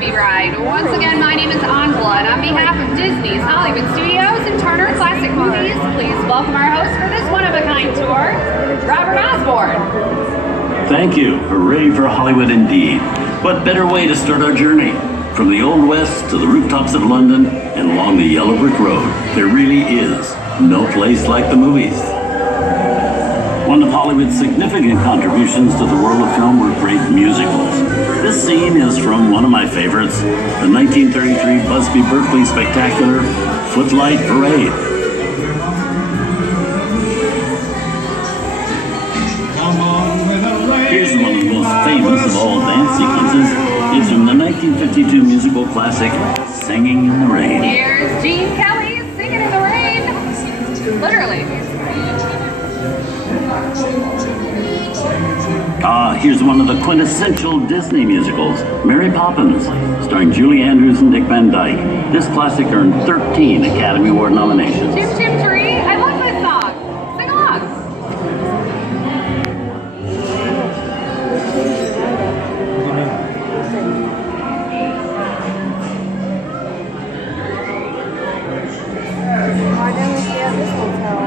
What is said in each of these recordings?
bumpy ride. Once again, my name is Angela, and on behalf of Disney's Hollywood Studios and Turner Classic Movies, please welcome our host for this one-of-a-kind tour, Robert Osborne. Thank you. Hooray for Hollywood indeed. What better way to start our journey? From the Old West to the rooftops of London and along the yellow brick road, there really is no place like the movies. One of Hollywood's significant contributions to the world of film were great musicals. This scene is from one of my favorites, the 1933 Busby Berkeley spectacular, Footlight Parade. Here's one of the most famous of all dance sequences. It's from the 1952 musical classic, Singing in the Rain. Here's Gene Kelly singing in the rain. Literally. Here's one of the quintessential Disney musicals, Mary Poppins, starring Julie Andrews and Dick Van Dyke. This classic earned 13 Academy Award nominations. Chim Chim Tree, I love this song. Sing along. Why didn't we stay at this hotel?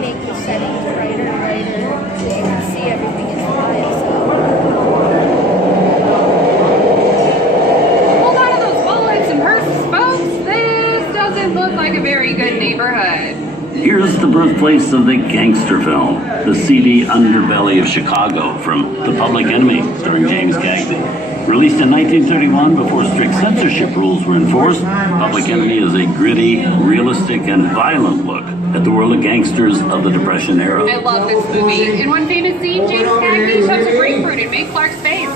Make the settings brighter, so you can see everything inside. Hold on to those wallets and purses, folks. This doesn't look like a very good neighborhood. Here's the birthplace of the gangster film, the seedy underbelly of Chicago from The Public Enemy, starring James Cagney. Released in 1931 before strict censorship rules were enforced, Public Enemy is a gritty, realistic, and violent look at the world of gangsters of the Depression era. I love this movie. In one famous scene, James Cagney shoves a grapefruit in May Clark's face.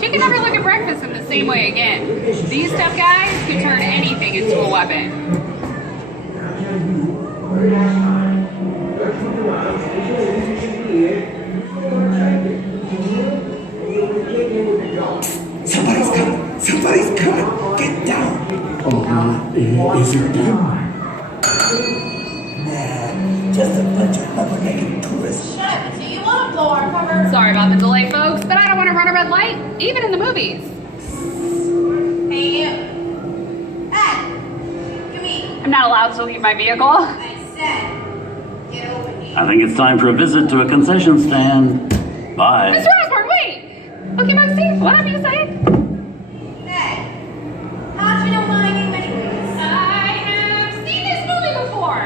She can never look at breakfast in the same way again. These tough guys can turn anything into a weapon. Somebody's coming! Somebody's coming! Get down! Oh, is it them? Nah, just a bunch of rubber-naked tourists. Shut! Do you want to blow our cover? Sorry about the delay, folks, but I don't want to run a red light, even in the movies. Hey, you! Hey! Come here! I'm not allowed to leave my vehicle. I said, get over here. I think it's time for a visit to a concession stand. Bye. Mr. Osborne, wait! Look, you must see. What have you to say? Hey! How'd you know my name anyways? I have seen this movie before.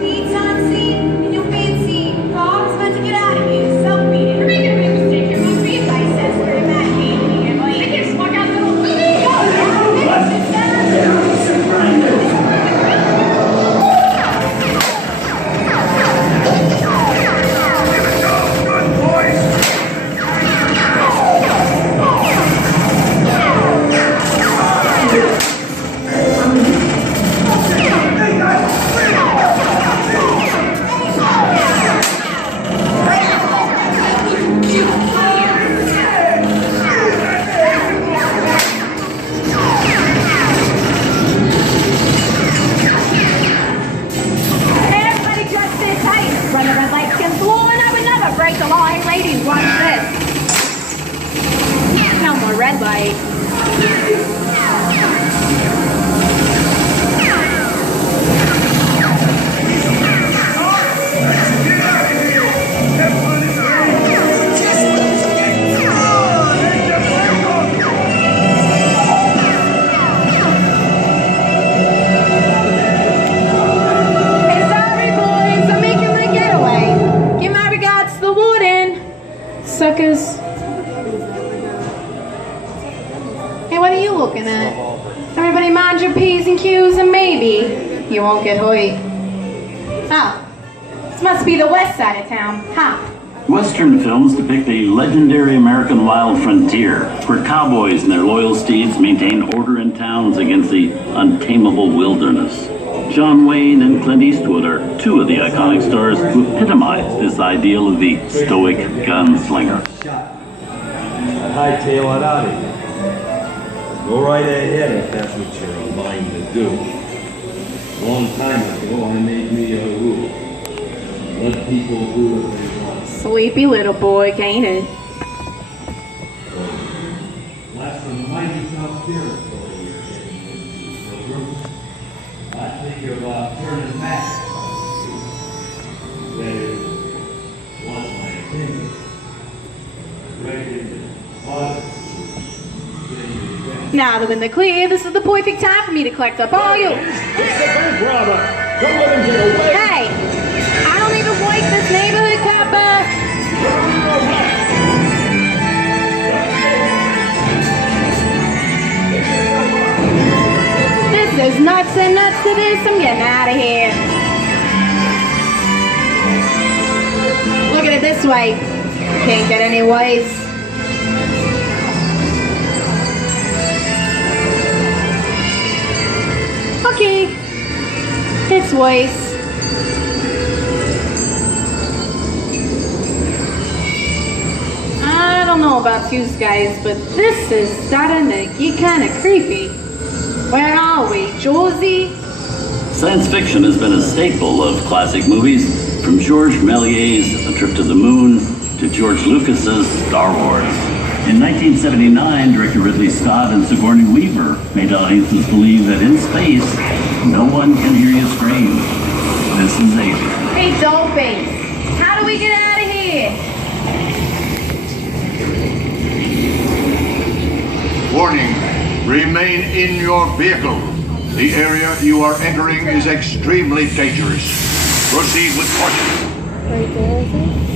It's on scene, and you fancy cars meant to get out of here, self-beating. You're making a big mistake here, movie. I said we're imagining it. I can't walk out the little movie. Break the law. Hey, ladies, watch this. No more red light. Hey, sorry, boys. I'm making my getaway. Give my regards to the warden. Suckers. Hey, what are you looking at? Everybody mind your P's and Q's and maybe you won't get hurt. Oh, this must be the west side of town, huh? Western films depict the legendary American wild frontier, where cowboys and their loyal steeds maintain order in towns against the untamable wilderness. John Wayne and Clint Eastwood are two of the iconic stars who epitomize this ideal of the stoic gunslinger. Hightail it out of here. Go right ahead if that's what you're a mind to do. A long time ago, I made me a rule. Let people do what they want. Sleepy little boy, ain't it? That's some mighty tough territory you're getting into, Pilgrim. I think about turning back. That is, was my opinion. Ready to follow. Now that we're in the clear, this is the perfect time for me to collect up all you. It's the bank robber! Don't let him get away! Hey! I don't even like this neighborhood, copper! This is nuts and nuts to this. I'm getting out of here. Look at it this way. Can't get any ways. Okay, it's waste. I don't know about you guys, but this is starting to get kind of creepy. Where are we, Josie? Science fiction has been a staple of classic movies, from George Méliès's A Trip to the Moon to George Lucas's Star Wars. In 1979, director Ridley Scott and Sigourney Weaver made audiences believe that in space, no one can hear you scream. This is Alien. Hey, Dollface, how do we get out of here? Warning, remain in your vehicle. The area you are entering is extremely dangerous. Proceed with caution. Right there, I think.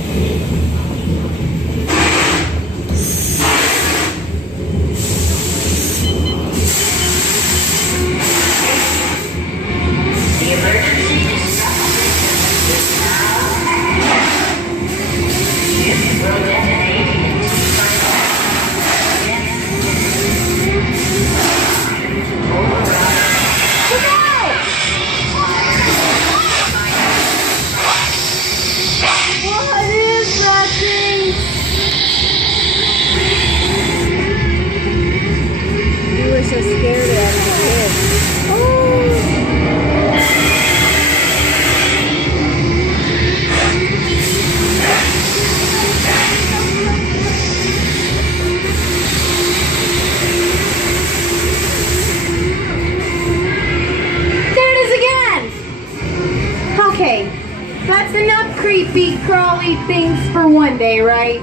What is that thing? You were so scared as a kid. There it is again! Okay, that's enough creepy, crawly things for one day, right?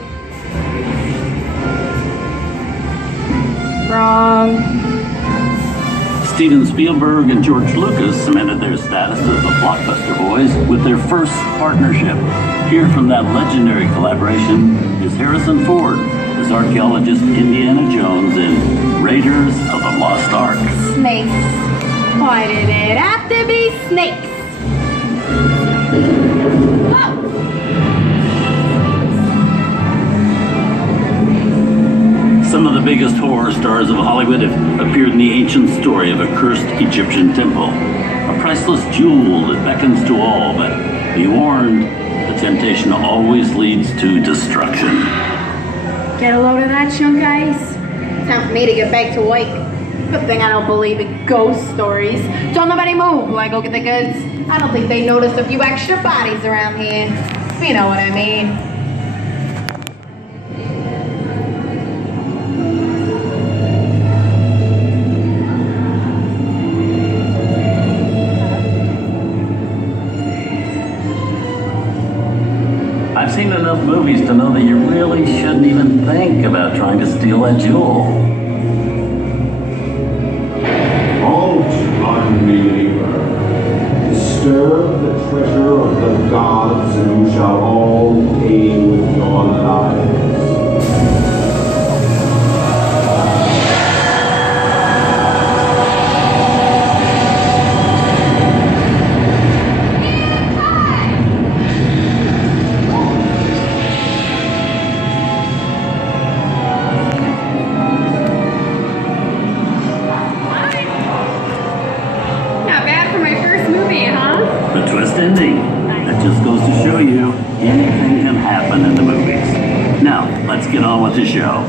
Wrong. Steven Spielberg and George Lucas cemented their status as the blockbuster boys with their first partnership. Here from that legendary collaboration is Harrison Ford as archaeologist Indiana Jones in Raiders of the Lost Ark. Snakes. Why did it have to be snakes? Oh! Some of the biggest horror stars of Hollywood have appeared in the ancient story of a cursed Egyptian temple. A priceless jewel that beckons to all, but be warned, the temptation always leads to destruction. Get a load of that, chunk ice. Time for me to get back to work. Good thing I don't believe in ghost stories. Don't nobody move while I go get the goods. I don't think they noticed a few extra bodies around here. You know what I mean. I've seen enough movies to know that you really shouldn't even think about trying to steal that jewel. Halt, unbeliever. Disturb the treasure of the gods, and you shall all pay with your lives. Not bad for my first movie, huh? The twist ending. That just goes to show you anything can happen in the movies. Now, let's get on with the show.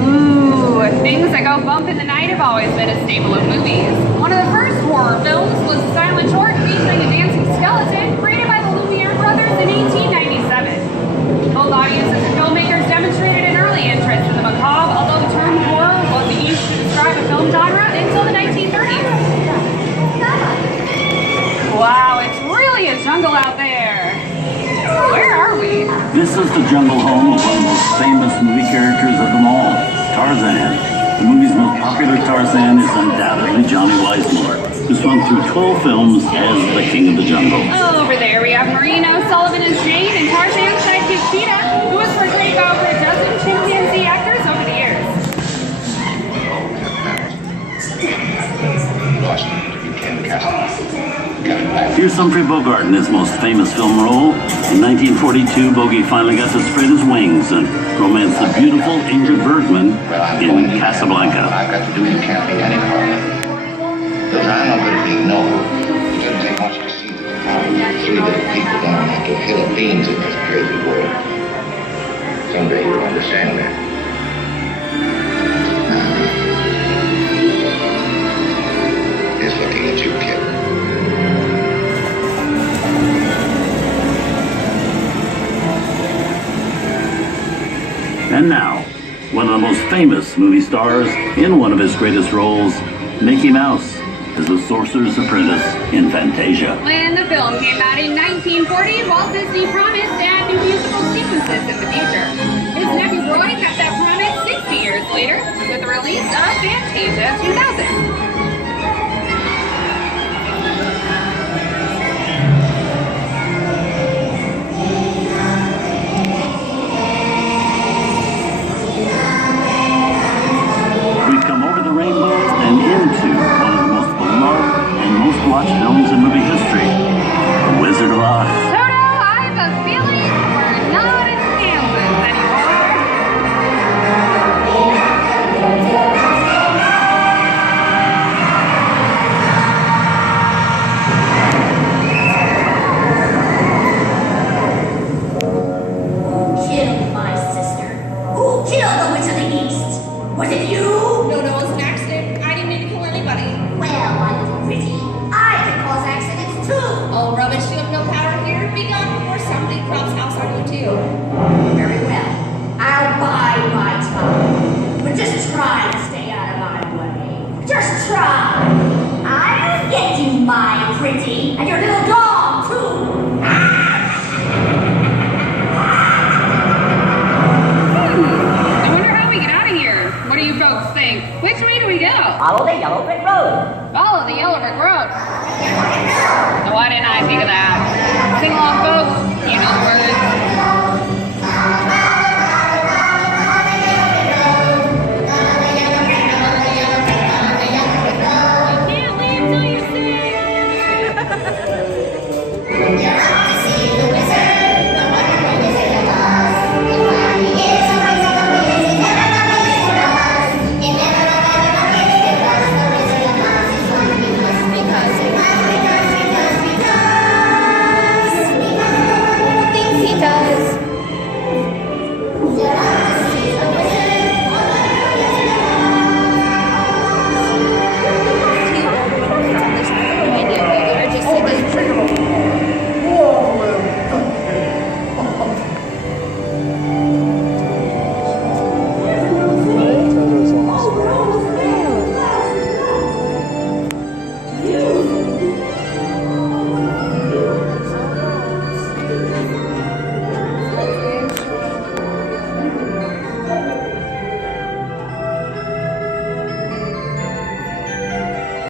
Ooh, things that go bump in the night have always been a staple of movies. One of the first horror films was Silent Short featuring a dancing skeleton created by the Lumiere brothers in 1897. Both audiences and filmmakers demonstrated an early interest in the macabre, although the term horror wasn't used to describe a film genre until the 1930s. Wow, it's really a jungle out there. Where are we? This is the jungle home of one of the most famous movie characters of them all, Tarzan. The movie's most popular Tarzan is undoubtedly Johnny Weissmuller, who swung through 12 films as the king of the jungle. Over there we have Marino, Sullivan as Jane, and Tarzan's sidekick Cheetah, who was portrayed by over a dozen chimpanzee actors over the years. Here's Humphrey Bogart in his most famous film role. In 1942, Bogey finally got to spread his wings and romance the beautiful Ingrid Bergman in Casablanca. I've got to do you can't be any harder. Because I'm not going to be ignored. It doesn't take much to see the problem. 3 little people down like a hill of beans in this crazy world. Someday you'll understand that. He's looking at you, kid. And now, one of the most famous movie stars in one of his greatest roles, Mickey Mouse, as the Sorcerer's Apprentice in Fantasia. When the film came out in 1940, Walt Disney promised to add new musical sequences in the future. His nephew Roy kept that promise 60 years later with the release of Fantasia 2000. Watch films in movie history. The Wizard of Oz. Toto, I have a feeling we're not in Kansas anymore. Who killed my sister? Who killed the Witch of the East? Was it you? No, it was an accident. I didn't mean to kill anybody. Well, my little pretty, I can cause accidents too. Oh, rubbish. You have no power here. Be gone before somebody crops house on you, too. Very well. I'll bide my time. But just try to stay out of my way. Just try. I'll get you, my pretty, and your little dog, too. I wonder how we get out of here. What do you folks think? Which way do we go? Follow the yellow brick road. Follow the yellow brick road.